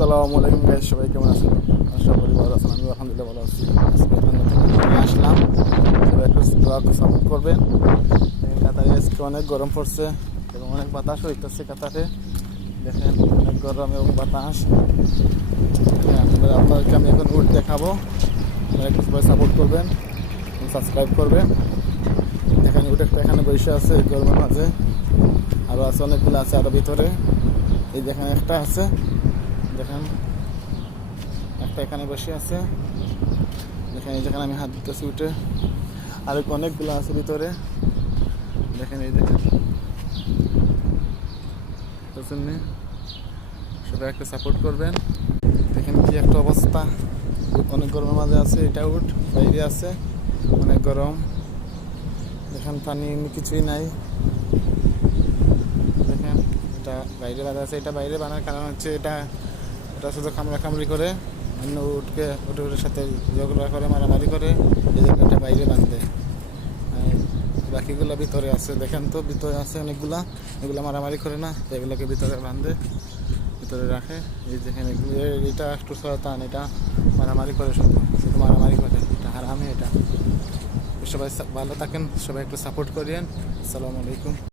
আসসালামু আলাইকুম গাইস, সবাই কেমন আছেন? আশা করি ভালো আছেন। আমি আলহামদুলিল্লাহ ভালো আছি। আজকে একটা নতুন ভিডিও নিয়ে আসলাম। সবাই একটু সাপোর্ট করবেন। কাতারে আজকে অনেক গরম পড়ছে এবং অনেক বাতাস হইতেছে কাতারে। দেখেন অনেক গরম এবং বাতাস। আপনাদেরকে আমি এখন উট দেখাবো। আপনারা একটু সবাই সাপোর্ট করবেন, সাবস্ক্রাইব করবেন। দেখেন উট একটা এখানে বসে আছে এই গরমের মাঝে। আরও আছে, অনেকগুলো আছে আরও ভিতরে। এই দেখেন একটা আছে, দেখেন একটা এখানে বসে আছে। দেখেন এই যেখানে আমি হাত দিতেছি উঠে, আর অনেকগুলো আছে ভিতরে। দেখেন এই দেখেন সবাই একটা সাপোর্ট করবেন। দেখেন কি একটা অবস্থা, অনেক গরমের মাঝে আছে। এটা উঠ বাইরে আছে, অনেক গরম। দেখেন পানি কিছুই নাই। দেখেন এটা বাইরে বাঁধা আছে। এটা বাইরে বাঁধার কারণ হচ্ছে এটা শুধু কামড়াকামড়ি করে, অন্য উটের সাথে ঝগড়া করে, মারামারি করে, এই জন্য এটা বাইরে বাঁধে। বাকিগুলো ভিতরে আছে। দেখেন তো ভিতরে আছে অনেকগুলা, এগুলো মারামারি করে না, তো এগুলোকে ভিতরে বাঁধে, ভিতরে রাখে। এই দেখেন এটা একটু শয়তান, এটা মারামারি করে, শুধু শুধু মারামারি করে, এটা হারামি। এটা সবাই ভালো থাকেন, সবাই একটু সাপোর্ট করিয়েন। আসসালামু আলাইকুম।